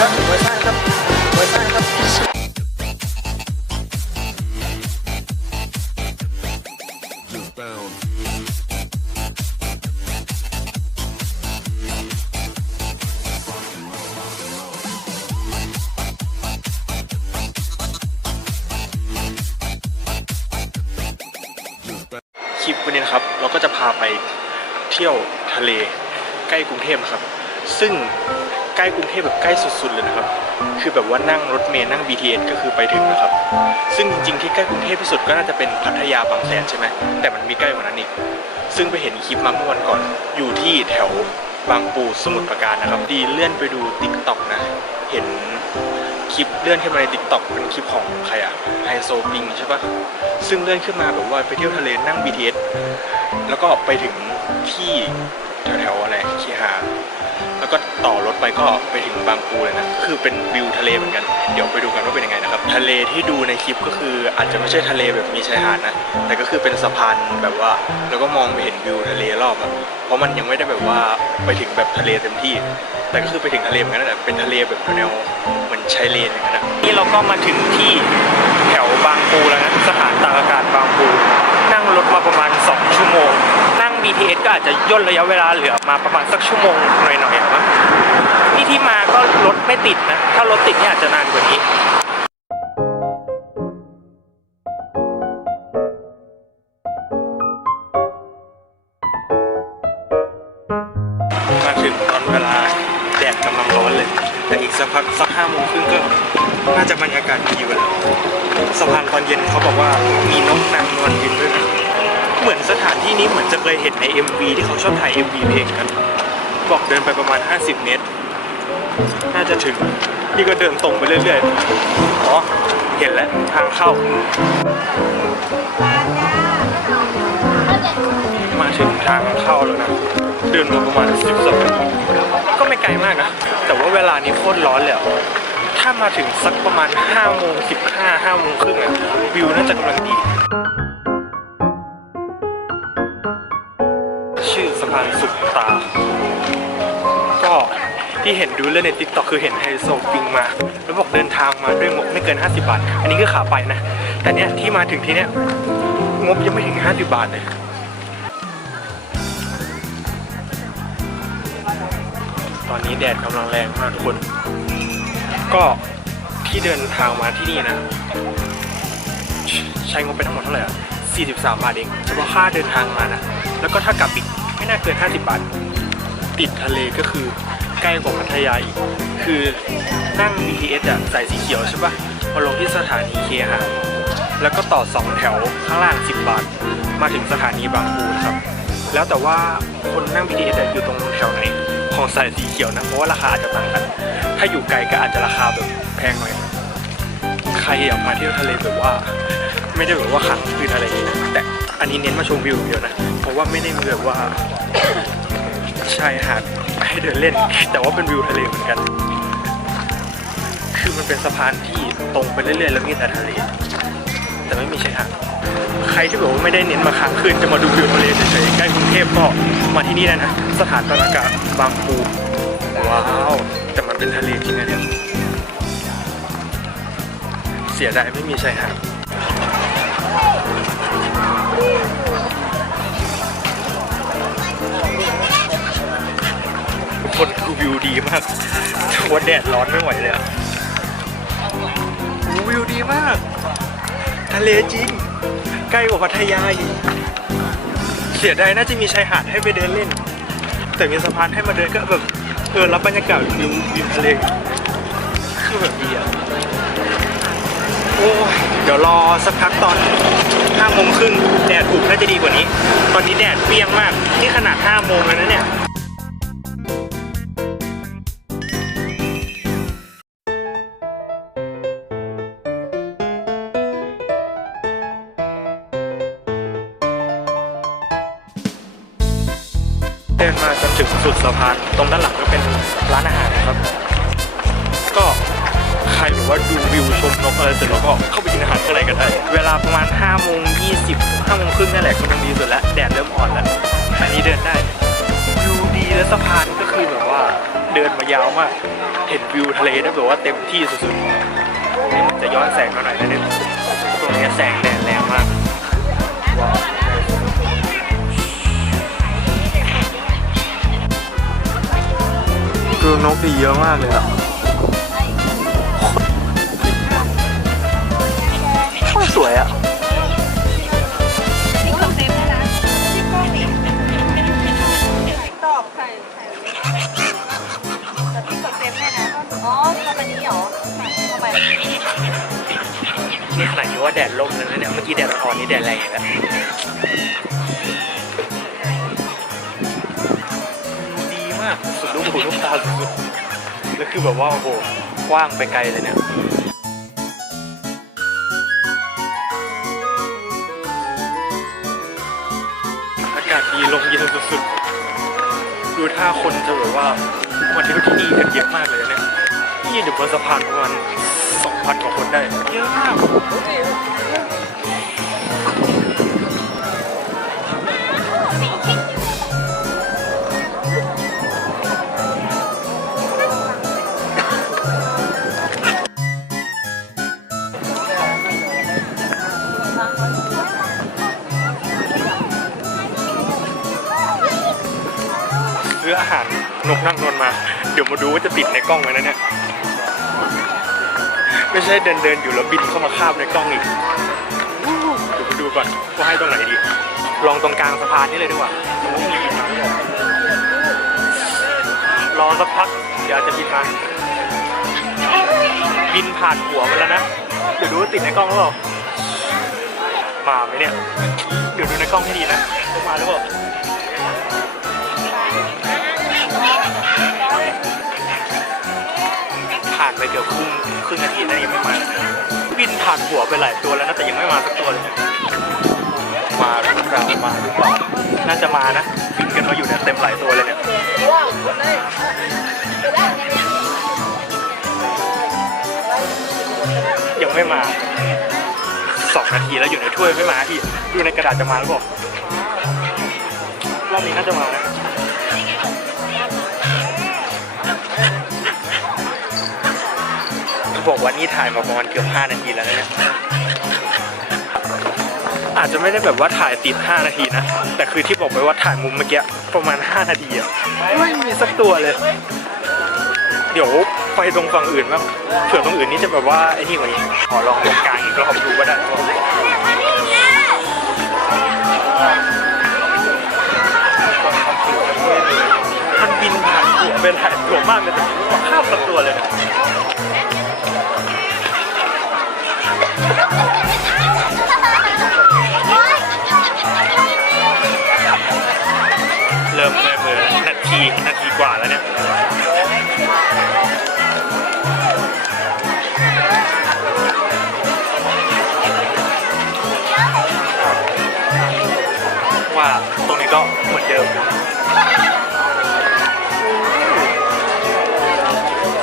ผมยอดถึงเวอร์ชันครับเวอร์ชันครับคลิปวันนี้นะครับ เราก็จะพาไปเที่ยวทะเลใกล้กรุงเทพนะครับ ซึ่ง ล้กรุงเทพแบบใกล้สุดๆเลยนะครับ คือแบบว่านั่งรถเมล์นั่ง BTS ก็คือไปถึงนะครับ ซึ่งจริงๆที่ใกล้กรุงเทพที่สุดก็น่าจะเป็นพัทยาบางแสนใช่ไหมแต่มันมีใกล้กว่านั้นอีก ซึ่งไปเห็นคลิปมาเมื่อวันก่อน อยู่ที่แถวบางปูสมุทรปราการนะครับ ดีเลื่อนไปดูติ๊กต็อกนะ เห็นคลิปเลื่อนขึ้นมาในติ๊กต็อกเป็นคลิปของใครอะไฮโซปิงใช่ปะซึ่งเลื่อนขึ้นมาแบบว่าไปเที่ยวทะเลนั่ง BTS แล้วก็ไปถึงที่แถวๆอะไรคีหา แล้วก็ต่อรถไปก็ไปถึงบางปูเลยนะ คือเป็นวิวทะเลเหมือนกัน เดี๋ยวไปดูกันว่าเป็นยังไงนะครับ ทะเลที่ดูในคลิปก็คืออาจจะไม่ใช่ทะเลแบบมีชายหาดนะ แต่ก็คือเป็นสะพานแบบว่า แล้วก็มองไปเห็นวิวทะเลรอบอะเพราะมันยังไม่ได้แบบว่าไปถึงแบบทะเลเต็มที่ แต่ก็คือไปถึงทะเลเหมือนกันนะแต่เป็นทะเลแบบแนวเหมือนชายเลนอย่างนั้นนะนี่เราก็มาถึงที่แถวบางปูแล้วนะ สถานตากอากาศบางปู นั่งรถมาประมาณ 2 ชั่วโมงนั่ง BTS ก็อาจจะย่นระยะเวลาเหลือมาประมาณสักชั่วโมงหน่อยๆอะมั้งนี่ที่มาก็รถไม่ติดนะ ถ้ารถติดเนี่ยอาจจะนานกว่านี้มาถึงตอนเวลาแดดกำลังร้อนเลย แต่อีกสักพักสักห้าโมงครึ่งก็น่าจะบรรยากาศดีอยู่แล้วสะพานตอนเย็นเขาบอกว่ามีนกนางนวลบินด้วยนะ เหมือนสถานที่นี้เหมือนจะเคยเห็นใน MV ที่เขาชอบถ่าย MV เพลงกัน บอกเดินไปประมาณ 50 เมตร น่าจะถึง นี่ก็เดินตรงไปเรื่อยๆ อ๋อ เห็นแล้ว ทางเข้า มาถึงทางเข้าแล้วนะ เดินมาประมาณ 12นาทีก็ไม่ไกลมากนะ แต่ว่าเวลานี้โคตรร้อนเลยอะถ้ามาถึงสักประมาณ5โมง15 5โมงครึ่งอะวิวน่าจะกำลังดี พานสุดตา ก็ที่เห็นดูเล่นในติ๊กต็อกคือเห็นไฮโซปิงมา แล้วบอกเดินทางมาด้วยงบไม่เกิน 50 บาท อันนี้คือขาไปนะ แต่เนี้ยที่มาถึงที่เนี้ยงบยังไม่ถึง 50 บาทเลยตอนนี้แดดกำลังแรงมากทุกคน ก็ที่เดินทางมาที่นี่นะ ใช้งบไปทั้งหมดเท่าไหร่อะ43 บาทเองเฉพาะค่าเดินทางมานะ แล้วก็ถ้ากลับอีก ไม่น่าเกิน 50 บาท ติดทะเลก็คือใกล้กว่าพัทยาอีก คือนั่ง BTS อะสายสีเขียวใช่ปะพอลงที่สถานีเคหะแล้วก็ต่อ 2 แถวข้างล่าง 10 บาท มาถึงสถานีบางปูครับ แล้วแต่ว่าคนนั่ง BTS อยู่ตรงแถวไหน ของสายสีเขียวนะ เพราะว่าราคาอาจจะต่างกัน ถ้าอยู่ไกลก็อาจจะราคาแบบแพงหน่อย ใครอยากมาเที่ยวทะเลแบบว่า ไม่ได้แบบว่าขังคืนอะไรอย่างนี้นะแต่ อันนี้เน้นมาชมวิวเดียวนะ เพราะว่าไม่ได้มีแบบว่าชายหาดให้เดินเล่น แต่ว่าเป็นวิวทะเลเหมือนกัน คือมันเป็นสะพานที่ตรงไปเรื่อยๆ แล้วมีแต่ทะเล แต่ไม่มีชายหาด ใครที่แบบว่าไม่ได้เน้นมาค้างคืนจะมาดูวิวทะเลเฉยๆ ใกล้กรุงเทพก็มาที่นี่ได้นะ สถานตากอากาศบางปู ว้าว แต่มันเป็นทะเลจริงนะเนี่ย เสียดายไม่มีชายหาด คนคือวิวดีมากว่าแดดร้อนไม่ไหวเลยอะวิวดีมาก ทะเลจริง ใกล้กว่าพัทยาอีกเสียดายน่าจะมีชายหาดให้ไปเดินเล่น แต่มีสะพานให้มาเดินก็แบบ เออ รับบรรยากาศวิววิวทะเล คือแบบดีอะ โอ้ยเดี๋ยวรอสักพักตอนห้าโมงครึ่งแดดถูกน่าจะดีกว่านี้ ตอนนี้แดดเปรี้ยงมาก นี่ขนาดห้าโมงแล้วนะเนี่ยเดินมาจนถึงสุดสะพานตรงด้านหลังก็เป็นร้านอาหารครับ ว่าดูวิวชมนกอะไรเสร็จแล้วก็เข้าไปกินอาหารข้างในกันได้ เวลาประมาณ5โมง20 5โมงครึ่งนั่นแหละกำลังดีสุดแล้วแดดเริ่มอ่อนแล้ว อันนี้เดินได้วิวดีและสะพานก็คือแบบว่าเดินมายาวมาก เห็นวิวทะเลได้แบบว่าเต็มที่สุดๆนี่มันจะย้อนแสงมาหน่อยนะเนี่ยตรงนี้แสงแดดแรงมากว้าวดูนกดีเยอะมากเลยอะ ตรสวยอะนี่ของเต็มแล้วนะที่กล้อบแต่พี่กดเต็มแน่นะอ๋อวันนี้เหรอทำไมนี่ขนาดที่ว่าแดดล่มแล้วนะเนี่ยเมื่อกี้แดดอ่อนนี่แดดแรงอีกแล้วดีมากสุดลูกหูลูกตาสุดแล้วคือแบบว่าโอ้โหกว้างไปไกลเลยเนี่ย ลมเย็นสุดๆ ดูท่าคนจะแบบว่ามาเที่ยวที่นี่กันเยอะมากเลยนะเนี่ยนี่อยู่บนสะพานประมาณ2,000กว่าคนได้เยอะมาก มาดูว่าจะติดในกล้องไหมนะเนี่ย ไม่ใช่เดินเดินๆอยู่แล้วบินเข้ามาคาบในกล้องอีกวู้เดี๋ยวไปดูก่อนว่าให้ตรงไหนดี ลองตรงกลางสะพานนี่เลยดีกว่าโอ้มีบินมาด้วยรอสักพักเดี๋ยวจะบินมา บินผ่านหัวมาแล้วนะ เดี๋ยวดูว่าติดในกล้องหรือเปล่า มาไหมเนี่ย เดี๋ยวดูในกล้องให้ดีนะ มาหรือเปล่า ไปเกือบครึ่งครึ่งนาทีแล้วยังไม่มาบินผ่านหัวไปหลายตัวแล้วนะแต่ยังไม่มาสักตัวเลยมาหรือเปล่ามาหรือเปล่าน่าจะมานะบินกันมาอยู่เนี่ยเต็มหลายตัวเลยเนี่ยยังไม่มาสองนาทีแล้วอยู่ในถ้วยไม่มาที่ดูในกระดาษจะมาหรือเปล่ารอบนี้น่าจะมานะ บอกว่านี่ถ่ายมาประมาณเกือบ 5 นาทีแล้วนะเนี่ยอาจจะไม่ได้แบบว่าถ่ายติด 5 นาทีนะ แต่คือที่บอกไปว่าถ่ายมุมเมื่อกี้ประมาณ 5 นาทีอะไม่มีสักตัวเลย เดี๋ยวไปตรงฝั่งอื่นบ้างเผื่อตรงอื่นนี่จะแบบว่าไอ้นี่กว่านี้ขอลองตรงกลางอีกรอบดูก็ได้มันบินผ่านหัวเป็นหลายตัวมากเลย ทีนาทีกว่าแล้วเนี่ยว่าตรงนี้ก็เหมือนเดิม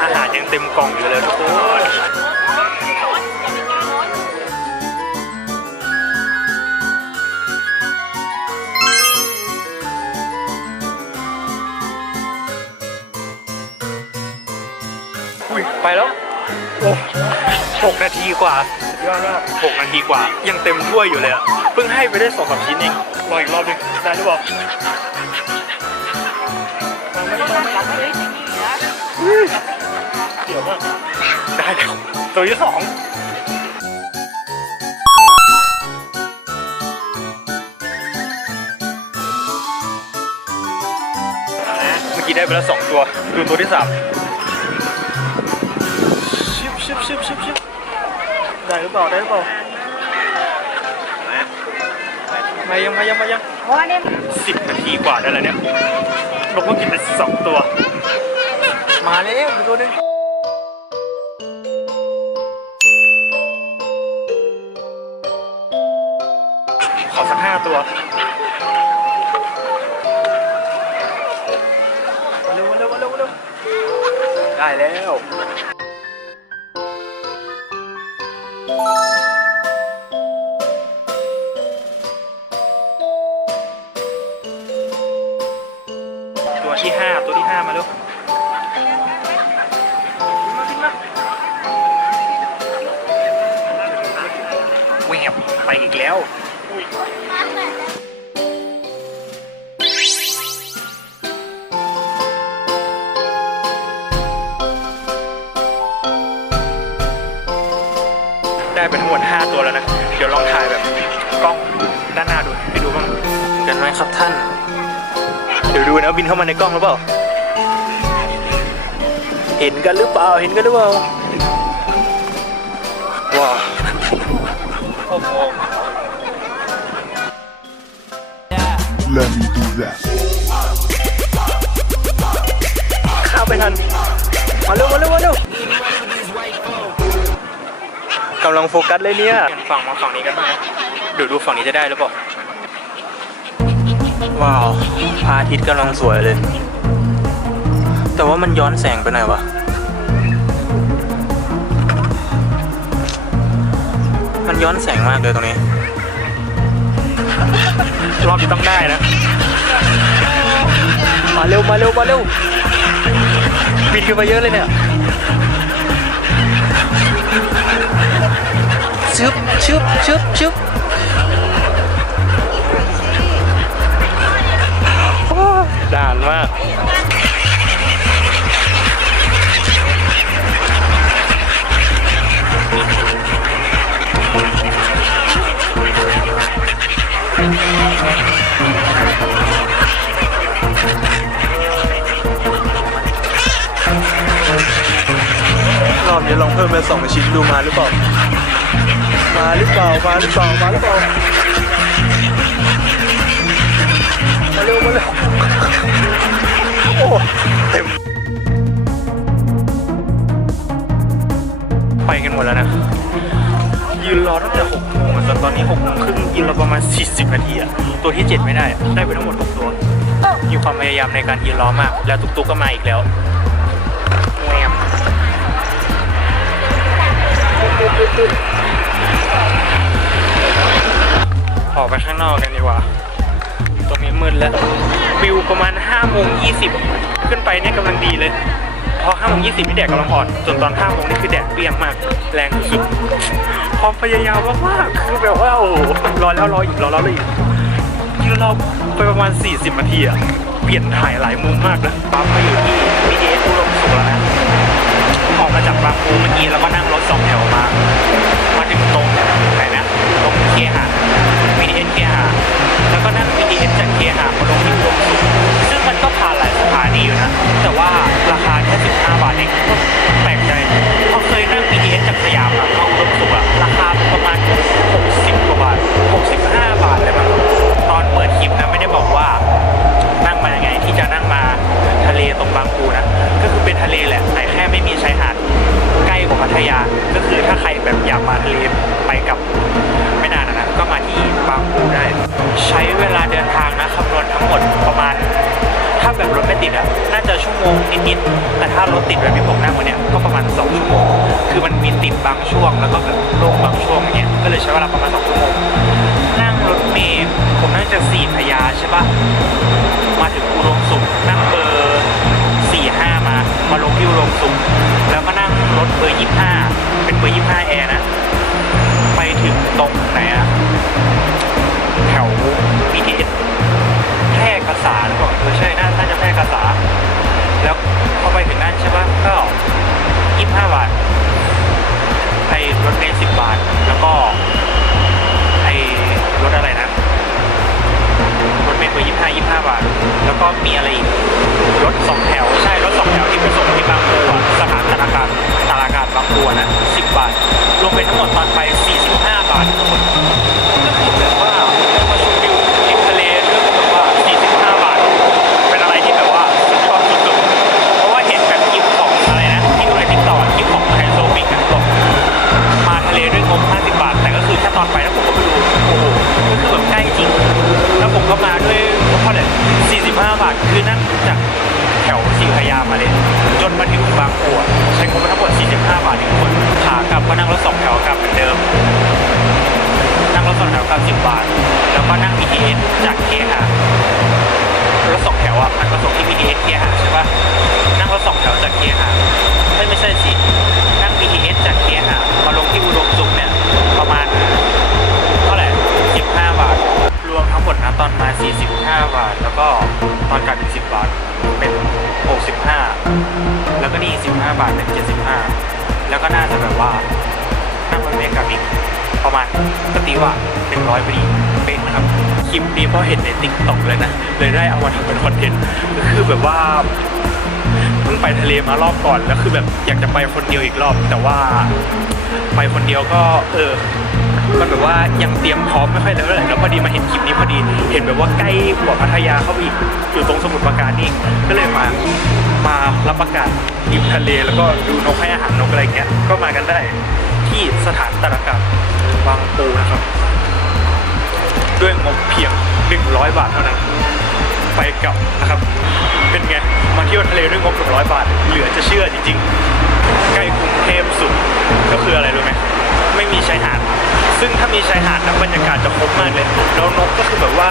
อาหารยังเต็มกล่องอยู่เลยทุกคน ไปแล้วโอ้หกนาทีกว่าสุดยอดมากหกนาทีกว่า ยังเต็มถ้วยอยู่เลยอะเพิ่งให้ไปได้สองสามชิ้นเองรออีกรอบหนึงได้หรือเปล่าเดี๋ยวมากได้แล้วตัวที่สองเมื่อกี้ได้ไปแล้วสองตัว ดูตัวที่สาม ได้หรือเปล่าได้หรือเปล่าไมายังมายังมายังเพราะว่าเนี่ยสิบนาทีกว่าได้แล้วเนี่ยนกเพิ่กินไปสองตัว มาแล้วตัวนึงขอสักห้าตัวมาเร็วมาเร็วมาเร็วมาเร็วได้แล้ว ตัวที่ห้าตัวที่ห้ามาลูกแหวบไปอีกแล้ว ได้เป็นทั้งหมด5ตัวแล้วนะ เดี๋ยวลองถ่ายแบบกล้องด้านหน้าดูให้ดูบ้างกันไหมครับท่าน เดี๋ยวดูนะบินเข้ามาในกล้องหรือเปล่า เห็นกันหรือเปล่า เห็นกันหรือเปล่า ว้าวโอ้โห Let me do that. ข้ามไปทัน มาเร็วมาเร็วมาเร็ว กำลังโฟกัสเลยเนี่ยฝั่งมาฝั่งนี้กันบ้างนะเดี๋ยวดูฝั่งนี้จะได้หรือเปล่าว้าวพระอาทิตย์กำลังสวยเลย แต่ว่ามันย้อนแสงไปหน่อยวะมันย้อนแสงมากเลยตรงนี้ รอบนี้ต้องได้นะ มาเร็วมาเร็วมาเร็วบินกันมาเยอะเลยเนี่ย ชึบชึบชึบชึบโอ้ยด่านมากรอบนี้ลองเพิ่มเป็นสองชิ้นดูมาหรือเปล่า มาหรือเปล่ามาหรือเปล่ามาหรือเปล่ามาเร็วมาเร็วโอ้เต็มไปกันหมดแล้วนะ ยืนรอตั้งแต่6โมงจนตอนนี้6โมงครึ่งยืนเรอประมาณ 40 นาทีอะตัวที่ 7 ไม่ได้ ได้ไปทั้งหมด 6 ตัวมีความพยายามในการยืนรอมาก แล้วตุกๆก็มาอีกแล้วแหวม ออกไปข้างนอกกันดีกว่า ตรงนี้มืดแล้ว วิวประมาณ5โมง20 ขึ้นไปเนี่ยกำลังดีเลย พอ5โมง20นี่แดดกำลังอ่อนจนตอน5โมงนี่คือแดดเปรี้ยงมาก แรงสุดความพยายามมากๆคือแบบว่าโอ้รอแล้วรออีกรอแล้วรออีกยืนรอไปประมาณ 40นาทีอะเปลี่ยนถ่ายหลายมุมมากเลยปั๊มมาอยู่ที่ BTS อุดมสุขแล้วนะออกมาจากบางปูเมื่อกี้แล้วก็นั่งรถสองแถวมา มาถึงตรงไหนนะตรงเคหะ เอ็นเคหะแล้วก็นั่ง BTS จาก ชั่วโมงนิดๆแต่ถ้ารถติดแบบที่ผมนั่งวันเนี้ยก็ประมาณ2ชั่วโมง คือมันมีติดบางช่วง แล้วก็แบบโล่งบางช่วงอย่างเงี้ย ก็เลยใช้เวลาประมาณ2ชั่วโมง นั่งรถเมล์ผมนั่งจากสี่พยาใช่ปะมาถึงอุดมสุขนั่งเบอร์สี่ห้ามา มาลงที่อุดมสุขแล้วก็นั่งรถเบอร์ยี่ห้าเป็นเบอร์ยี่ห้าแอร์นะ ไปถึงตรงไหนอะแถว BTS แพร่กษาหรือเปล่าเออใช่น่าน่าจะแพร่กษาแล้วพอไปถึงนั่นใช่ปะก็ยี่ห้าบาท ไปแล้วผมก็ไปดูโอ้โหก็คือแบบใกล้จริง แล้วผมก็มาด้วยเท่าไหร่45 บาท คือนั่งจากแถวสีพยามาเลย จนมาถึงบางปูอะใช้งบทั้งหมด45 บาททุกคนขากลับก็นั่งรถสองแถวกลับเหมือนเดิม นั่งรถสองแถวกลับ 10 บาท แล้วก็นั่ง BTS จากเคหะ รถสองแถวอะมันมาส่งที่ BTS เคหาใช่ปะนั่งรถสองแถวจากเคหาไม่ไม่ใช่สินั่ง BTS จากเคหามาลงที่อุดมสุขเนี่ยประมาณเท่าไหร่15 บาท รวมทั้งหมดนะตอนมา 45 บาท แล้วก็ตอนกลับเป็น10 บาท เป็น 65 แล้วก็นี่15 บาทเป็น 75 แล้วก็น่าจะแบบว่านั่งรถเมล์กลับอีก ประมาณปกติว่า 100พอดีเป๊ะนะครับคลิปนี้เพราะเห็นในติ๊กต็อกเลยนะเลยได้เอามาทำเป็นคอนเทนต์ก็คือแบบว่าเพิ่งไปทะเลมารอบก่อนแล้วคือแบบอยากจะไปคนเดียวอีกรอบ แต่ว่าไปคนเดียวก็เออมันแบบว่ายังเตรียมพร้อมไม่ค่อยแล้วเลยแล้วพอดีมาเห็นคลิปนี้พอดีเห็นแบบว่าใกล้หัวพัทยาเข้าไปอีกอยู่ตรงสมุทรปราการนี่ก็เลยมามารับประกาศริมทะเลแล้วก็ดูนกให้อาหารนกอะไรเงี้ยก็มากันได้ ที่สถานตรกรรมบางปูนะครับ ด้วยงบเพียง 100 บาทเท่านั้น ไปกลับนะครับ เป็นไง มาเที่ยวทะเลด้วยงบ100 บาท เหลือจะเชื่อจริง ๆ ใกล้กรุงเทพสุดก็คืออะไรรู้ไหมไม่มีชายหาด ซึ่งถ้ามีชายหาดนะบรรยากาศจะครบมากเลย แล้วนกก็คือแบบว่า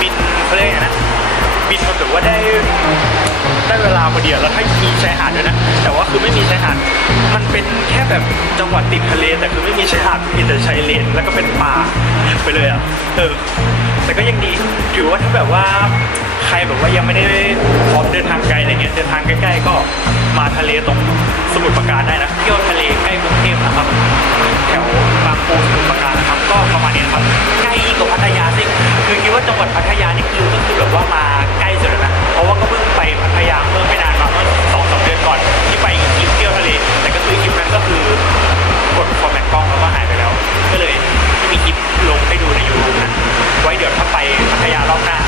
บินเขาเรียกไงนะบินมันแบบว่าได้ได้เวลาพอดีแล้วถ้ามีชายหาดด้วยนะ แต่ว่าคือไม่มีชายหาด เป็นแค่แบบจังหวัดติดทะเลแต่คือไม่มีชายหาดมีแต่ชายเลนแล้วก็เป็นป่าไปเลยอะเออแต่ก็ยังดีถือว่าถ้าแบบว่าใครแบบว่ายังไม่ได้พร้อมเดินทางไกลอะไรเงี้ยเดินทางใกล้ๆก็มาทะเลตรงสมุทรปราการได้นะเที่ยวทะเลใกล้กรุงเทพนะครับแถวบางปูสมุทรปราการนะครับ ก็ประมาณนี้นะครับใกล้ยิ่งกว่าพัทยาสิคือคิดว่าจังหวัดพัทยานี่คือก็คือแบบว่ามาใกล้สุดแล้วนะเพราะว่าก็เพิ่งไปพัทยาเมื่อไม่นานมาเมื่อสองสามเดือนก่อนที่ไป ก็คือกดคอมแมตกล้องแล้วก็หายไปแล้ว ก็เลยไม่มีคลิปลงให้ดูในยูทูบนะไว้เดี๋ยวถ้าไปพัทยารอบหน้า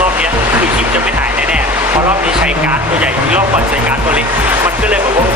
รอบนี้คือคลิปจะไม่หายแน่ๆเพราะรอบนี้ใช้การ์ดตัวใหญ่รอบก่อนใช้การ์ดตัวเล็กมันก็เลยแบบว่า